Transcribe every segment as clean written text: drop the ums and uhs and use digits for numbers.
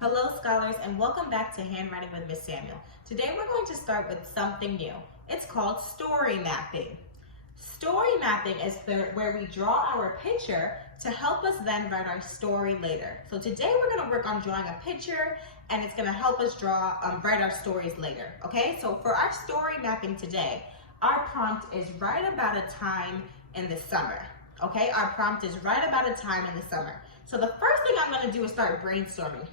Hello scholars and welcome back to Handwriting with Miss Samuel. Today we're going to start with something new. It's called story mapping. Story mapping is where we draw our picture to help us then write our story later. So today we're going to work on drawing a picture and it's going to help us write our stories later. Okay, so for our story mapping today, our prompt is write about a time in the summer. Okay, our prompt is write about a time in the summer. So the first thing I'm going to do is start brainstorming.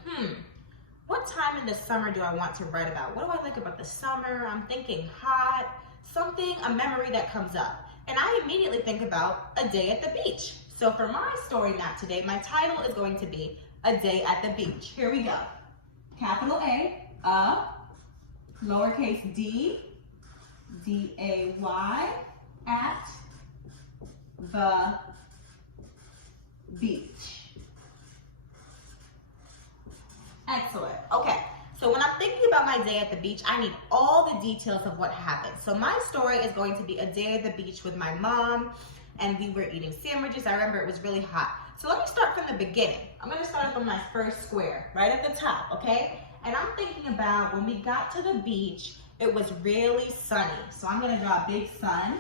What time in the summer do I want to write about? What do I think about the summer? I'm thinking hot, a memory that comes up. And I immediately think about a day at the beach. So for my story map today, my title is going to be A Day at the Beach. Here we go. Capital A, lowercase d, D-A-Y, at the beach. Excellent. Okay, so when I'm thinking about my day at the beach, I need all the details of what happened. So my story is going to be a day at the beach with my mom, and we were eating sandwiches. I remember it was really hot. So let me start from the beginning. I'm going to start from my first square, right at the top, okay? And I'm thinking about when we got to the beach, it was really sunny. So I'm going to draw a big sun,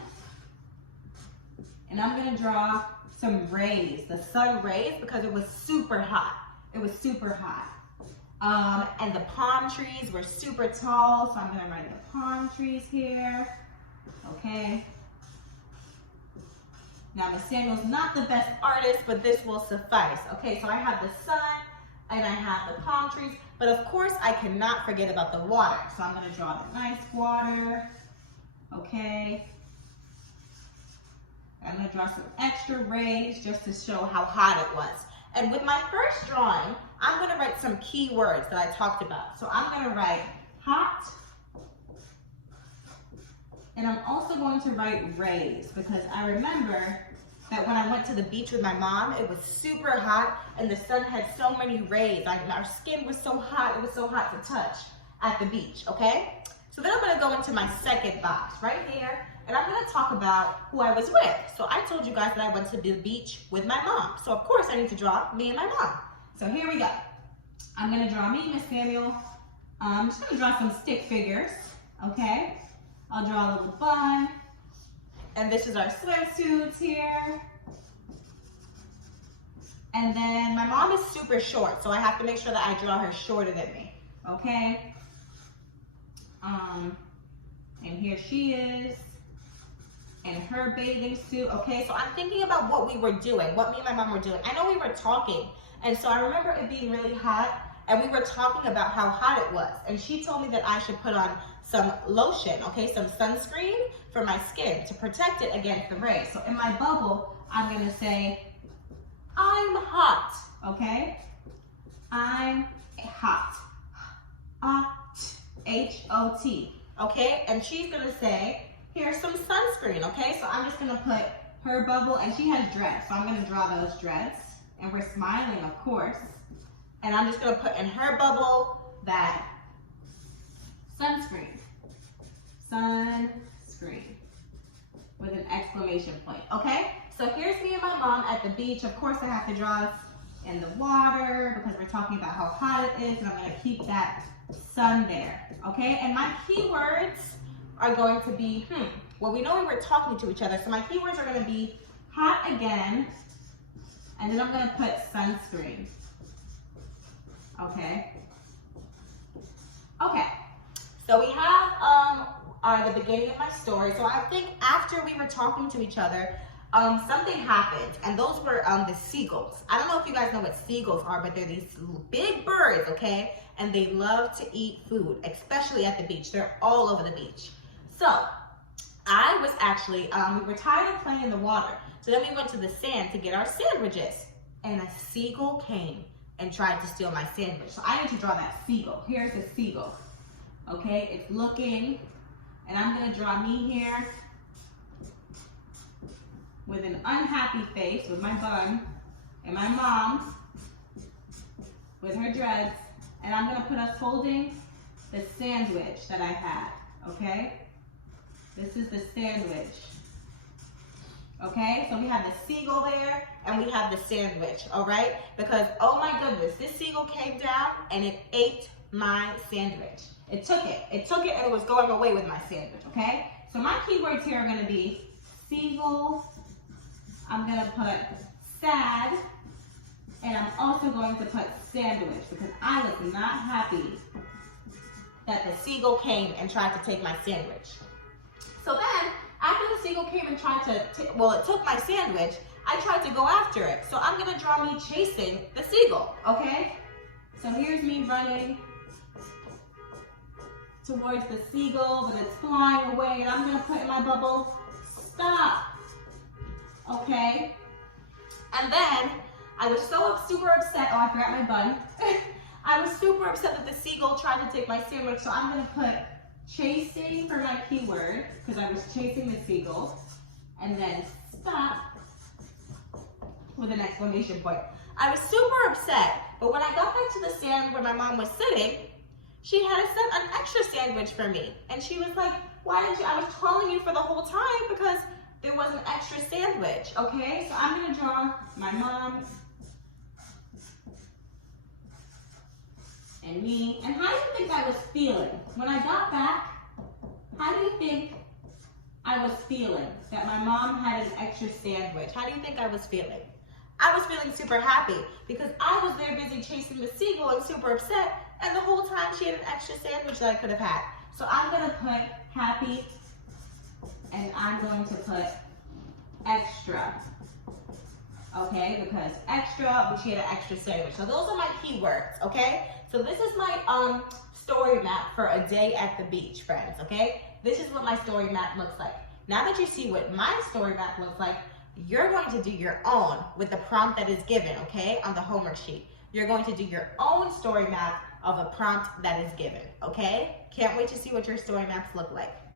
and I'm going to draw some rays, the sun rays, because it was super hot. It was super hot. And the palm trees were super tall, so I'm going to write the palm trees here. Okay. Now, Miss Samuel's not the best artist, but this will suffice. Okay, so I have the sun and I have the palm trees, but of course I cannot forget about the water. So I'm going to draw the nice water. Okay. I'm going to draw some extra rays just to show how hot it was. And with my first drawing, I'm going to write some key words that I talked about. So I'm going to write hot, and I'm also going to write rays because I remember that when I went to the beach with my mom, it was super hot and the sun had so many rays. Our skin was so hot, it was so hot to touch at the beach, okay? So then I'm going to go into my second box right here, and I'm going to talk about who I was with. So I told you guys that I went to the beach with my mom. So of course I need to draw me and my mom. So here we go. I'm going to draw me, Miss Samuel. I'm just going to draw some stick figures, okay? I'll draw a little bun. And this is our swimsuits here. And then my mom is super short, so I have to make sure that I draw her shorter than me, okay? And here she is in her bathing suit, okay? So I'm thinking about what we were doing, what me and my mom were doing. I know we were talking, and so I remember it being really hot, and we were talking about how hot it was. And she told me that I should put on some lotion, okay, some sunscreen for my skin to protect it against the rays. So in my bubble, I'm gonna say, I'm hot, okay? I'm hot, H-O-T, okay? And she's gonna say, here's some sunscreen, okay? So I'm just gonna put her bubble, and she has dreads, so I'm gonna draw those dreads. And we're smiling, of course. And I'm just gonna put in her bubble that sunscreen. Sunscreen with an exclamation point, okay? So here's me and my mom at the beach. Of course I have to draw us in the water because we're talking about how hot it is, and I'm gonna keep that sun there, okay? And my keywords are going to be, well, we know we were talking to each other, so my keywords are gonna be hot again, and then I'm gonna put sunscreen, okay? Okay, so we have the beginning of my story. So I think after we were talking to each other, something happened, and those were the seagulls. I don't know if you guys know what seagulls are, but they're these big birds, okay? And they love to eat food, especially at the beach. They're all over the beach. So I was actually, we were tired of playing in the water. So then we went to the sand to get our sandwiches, and a seagull came and tried to steal my sandwich. So I need to draw that seagull. Here's the seagull, okay? It's looking, and I'm gonna draw me here with an unhappy face with my bun, and my mom with her dreads, and I'm gonna put us holding the sandwich that I had, okay? This is the sandwich. Okay, so we have the seagull there, and we have the sandwich, all right? Because, oh my goodness, this seagull came down and it ate my sandwich. It took it and it was going away with my sandwich, okay? So my keywords here are gonna be seagull, I'm gonna put sad, and I'm also going to put sandwich because I was not happy that the seagull came and tried to take my sandwich. So then, after the seagull came and tried to, it took my sandwich, I tried to go after it. So I'm gonna draw me chasing the seagull, okay? So here's me running towards the seagull, but it's flying away, and I'm gonna put in my bubble, stop, okay? And then, I was so super upset, oh, I forgot my bun. I was super upset that the seagull tried to take my sandwich, so I'm gonna put chasing for my keyword, because I was chasing the seagull, and then stop with an exclamation point. I was super upset, but when I got back to the stand where my mom was sitting, she had set an extra sandwich for me. And she was like, why didn't you, I was calling you for the whole time because there was an extra sandwich, okay? So I'm gonna draw my mom and me. And how do you think I was feeling? When I got back, how do you think I was feeling that my mom had an extra sandwich? How do you think I was feeling? I was feeling super happy because I was there busy chasing the seagull and super upset, and the whole time she had an extra sandwich that I could have had. So I'm gonna put happy, and I'm going to put extra. Okay, because extra, she had an extra sandwich. So those are my keywords, okay? So this is my story map for a day at the beach, friends, okay? This is what my story map looks like. Now that you see what my story map looks like, you're going to do your own with the prompt that is given, okay, on the homework sheet. You're going to do your own story map of a prompt that is given, okay? Can't wait to see what your story maps look like.